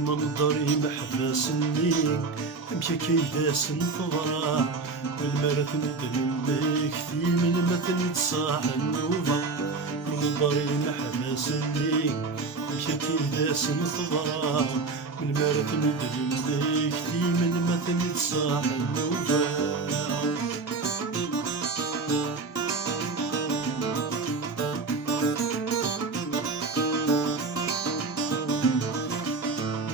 منظري محبسني امشي كيداس نفضرا والمرث ندلك في من مثل تصاح النوبة. منظري محبسني امشي كيداس نفضرا والمرث ندلك في من مثل تصاح النوبة.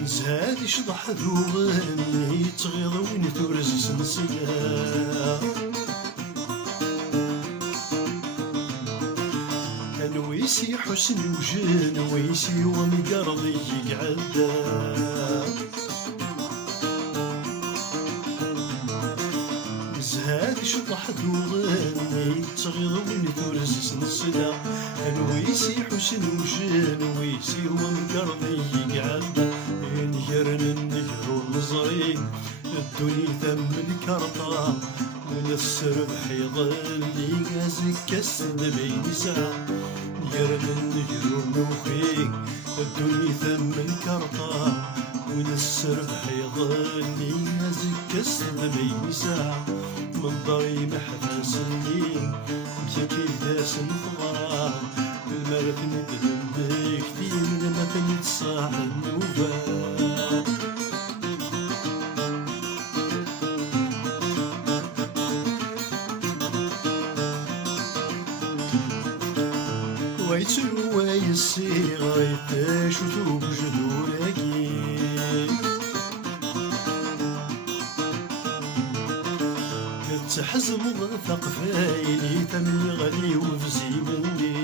زهادي شضح ذوغني تغيظ وين تورز سنسلا. ويسي حسن وجن ويسي ومقرضي يقعدا. زهادي شضح ذوغني تغيظ وين تورز سنسلا. ويسي حسن وجن ويسي ومقرضي يقعدا. نهرن النهر ونزري الدنيا ثم الكرطة ونسربح يظلي غازك كسد بين ساعة. نهرن النهر ونوخي الدنيا ثم الكرطة ونسربح يظلي غازك كسد بين ساعة. منظري محبسني مشاكي داس نفضرا المرث ندلك في من مثل تصاح النوبة. ويتلو ويسيغ يتاش وثوب جذولاكي. تحزم ضثق فايلي تمي غلي وفزي مني.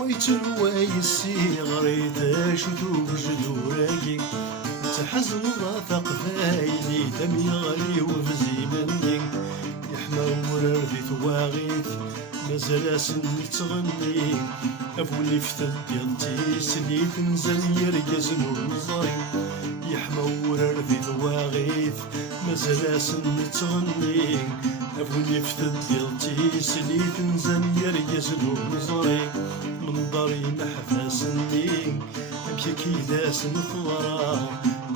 ويتلو ويسيغ يتاش وثوب جذولاكي. تحزم ضثق فايلي تمي غلي وفزي مني. يحمى في ثواغيث مازال سني تغني. أفولي فتد ينتي سني تنزل يرقز نور نظري. يحمى في ثواغيث مازال سني تغني. أفولي فتد ينتي سني تنزل يرقز نور نظري. منظري محفاسني أمشي كيداس نفضرا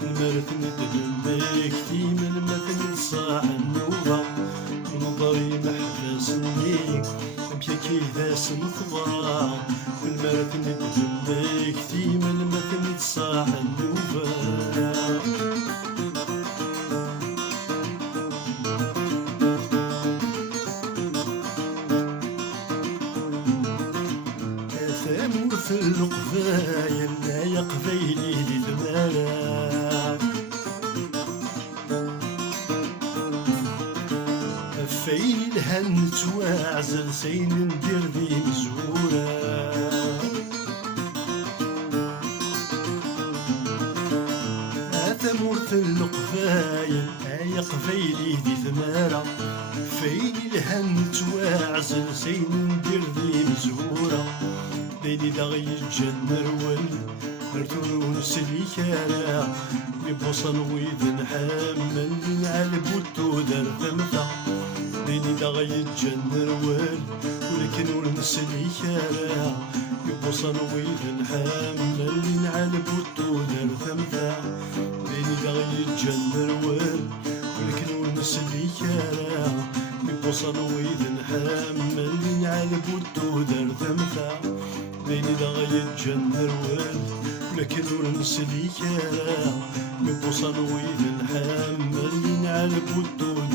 المرث ندلك في من مثل صاح النوبة. منظري محبسني أمشي كيداس نفضرا والمرث ندلك في من مثل صاح النوبة. ثامور في القفايا لا يقفيلي للملا. فين الهن تواعزل سين ندير ذي مزورة. ثامور في القفايا لا يقفيلي ذي ثمارة. فين الهن تواعزل سين ندير ذي مزورة. ليلي دغي الجنة رول رتون سليكارا. يبوصن ويد نحمل نعلب والتودر ثمثا. ليلي دغي الجنة رول ولكن ونسليكارا. يبوصن ويد نحمل نعلب والتودر ثمثا. ليلي دغي الجنة رول ولكن ونسليكارا. يبوصن ويد نحمل نعلب والتودر ثمثا. ليلي دغي الجنة رول ولكن ونسليكارا. يبوصن ويد نحمل نعلب والتودر